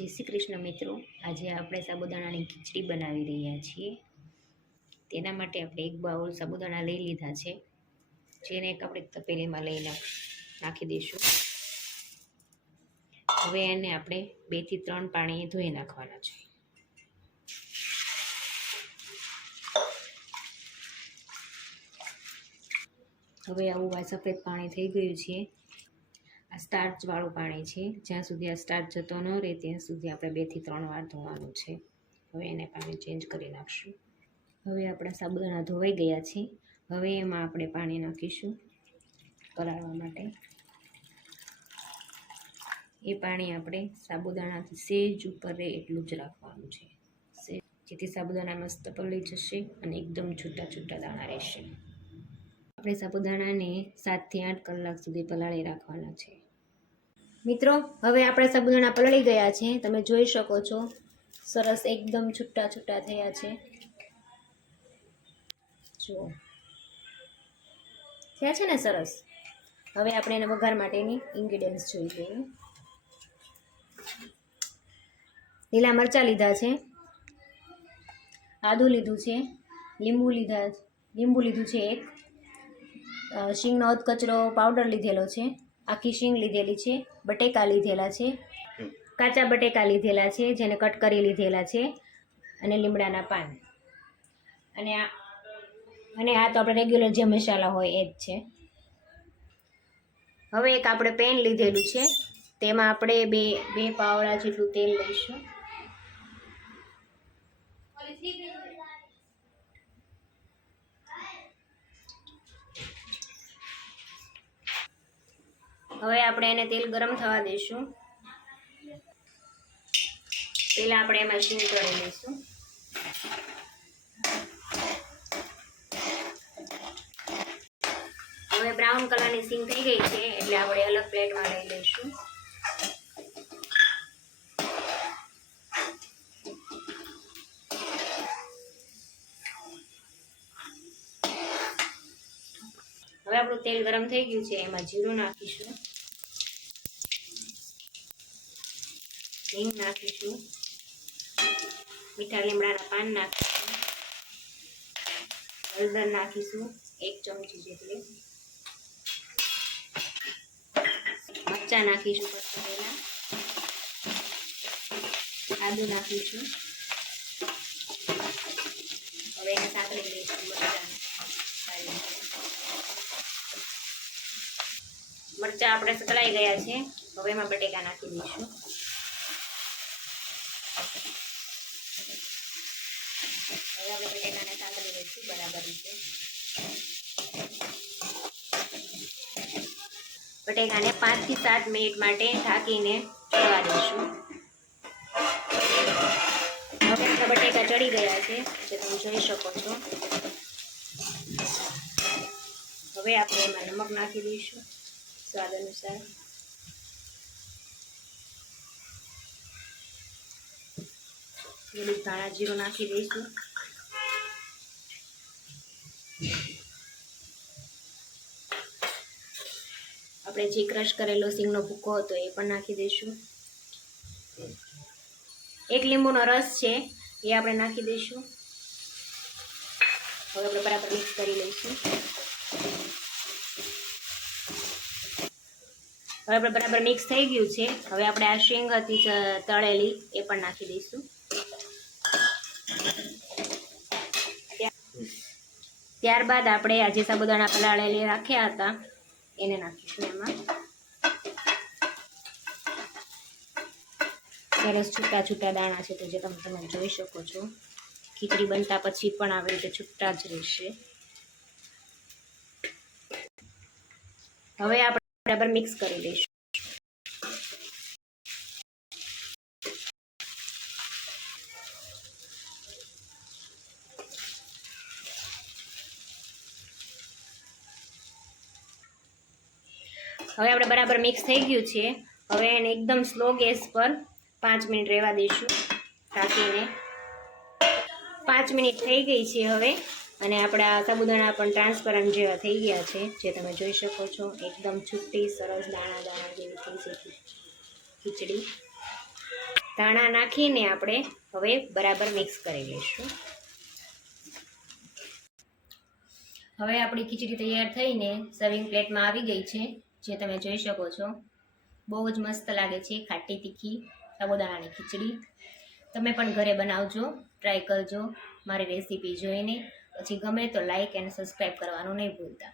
જય શ્રી કૃષ્ણ મિત્રો. આજે આપણે સાબુદાણાની ખીચડી બનાવી રહ્યા છીએ. તેના માટે આપણે એક બાઉલ સાબુદાણા લઈ લીધા છે, જેને એક આપણે તપેલીમાં લઈને નાખી દઈશું. હવે એને આપણે બેથી ત્રણ પાણીએ ધોઈ નાખવાના છે. હવે આવું આ સફેદ પાણી થઈ ગયું છે. સ્ટાર્ચવાળું પાણી છે. જ્યાં સુધી આ સ્ટાર્ચ જતો ન રહે, ત્યાં સુધી આપણે બેથી ત્રણ વાર ધોવાનું છે. હવે એને પાણી ચેન્જ કરી નાખશું. હવે આપણા સાબુદાણા ધોવાઈ ગયા છે. હવે એમાં આપણે પાણી નાખીશું કરાવવા માટે. એ પાણી આપણે સાબુદાણાથી સેજ ઉપર રહે એટલું જ રાખવાનું છે. જેથી સાબુદાણા મસ્ત પલળી જશે અને એકદમ છૂટા છૂટા દાણા રહેશે. આપણે સાબુદાણાને સાતથી આઠ કલાક સુધી પલાળી રાખવાના છે. મિત્રો, હવે આપણા સાબુદાણા પલળી ગયા છે. તમે જોઈ શકો છો. સરસ એકદમ છૂટા છૂટા થયા છે. જુઓ. થયા છે ને સરસ? હવે આપણે એને વઘાર માટેની ઇન્ગ્રીડિયન્ટ્સ જોઈ લઈએ. લીલા મરચાં લીધા છે. આદું લીધું છે. લીંબુ લીધા, લીંબુ લીધું છે એક. શીંગનો અધકચરો પાવડર લીધેલો છે. આખી શીંગ લીધેલી છે બટેકા લીધેલા છે કાચા બટેકા લીધેલા છે જેને કટ કરી લીધેલા છે અને લીમડાના પાન. અને આ અને આ તો આપણે રેગ્યુલર જે મસાલા હોય એ જ છે. હવે એક આપણે પેન લીધેલું છે તેમાં આપણે બે બે પાવડા જેટલું તેલ લઈશું. હવે આપણે એને તેલ ગરમ થવા દઈશું. તેલ આપણે એમાં શીંગ કરી લઈશું. હવે બ્રાઉન કલરની સિંગ થઈ ગઈ છે, એટલે આપણે અલગ પ્લેટમાં લઈ લઈશું. હવે આપણું તેલ ગરમ થઈ ગયું છે, એમાં જીરું નાખીશું. હિંગ નાખીશું. મીઠા લીમડાના પાન નાખીશું. હળદર નાખીશું, એક ચમચી જેટલી. મરચાં નાખીશું પહેલાં. આદુ નાખીશું. હવે એને સાંકળી લઈશું મરચાં. મરચાં આપણે સતળાઈ ગયા છે. હવે એમાં બટેકા નાખી દઈશું હવે આપણે બટેકાને સાંકળી લઈશું બરાબર રીતે બટેકાને પાંચથી સાત મિનિટ માટે ઢાંકીને ચડવા દઈશું. હવે બટેકા ચડી ગયા છે, જે તમે જોઈ શકો છો. હવે આપણે એમાં નમક નાખી દઈશું, સ્વાદ અનુસાર. થોડું ધાણા જીરું નાખી દઈશું. આપણે જે ક્રશ કરેલો સિંગનો ભૂકો હતો એ પણ નાખી દઈશું. એક લીંબુનો રસ છે, એ આપણે નાખી દઈશું. હવે આપણે બરાબર મિક્સ કરી લઈશું. હવે આપણે બરાબર મિક્સ થઈ ગયું છે. હવે આપણે આ શેંગ હતી તળેલી, એ પણ નાખી દઈશું. ત્યારબાદ આપણે આજે સાબુદાણા પલાળેલી રાખ્યા હતા. એને નાખીશું એમાં સરસ છૂટા છૂટા દાણા છે, તો જે તમે તમે જોઈ શકો છો. ખીચડી બનતા પછી પણ આવી રીતે છૂટા જ રહેશે. હવે આપણે બરાબર મિક્સ કરી દઈશું હવે આપણે બરાબર મિક્સ થઈ ગયું છે. હવે એને એકદમ સ્લો ગેસ પર પાંચ મિનિટ રહેવા દઈશું. ઢાંકીને પાંચ મિનિટ થઈ ગઈ છે હવે. અને આપણા સાબુદાણા પણ ટ્રાન્સપરન્ટ જેવા થઈ ગયા છે, જે તમે જોઈ શકો છો. એકદમ છૂટી, સરસ દાણા દાણા જેવી થઈ છે ખીચડી. ધાણા નાખીને આપણે હવે બરાબર મિક્સ કરી લઈશું. હવે આપણી ખીચડી તૈયાર થઈને સર્વિંગ પ્લેટમાં આવી ગઈ છે. જે તમે જોઈ શકો છો. બહુ જ મસ્ત લાગે છે ખાટી તીખી સાબુદાણાની ખીચડી. તમે પણ ઘરે બનાવજો ટ્રાય કરજો, મારી રેસીપી જોઈને. પછી ગમે તો લાઇક એન્ડ સબસ્ક્રાઈબ કરવાનું નહીં ભૂલતા.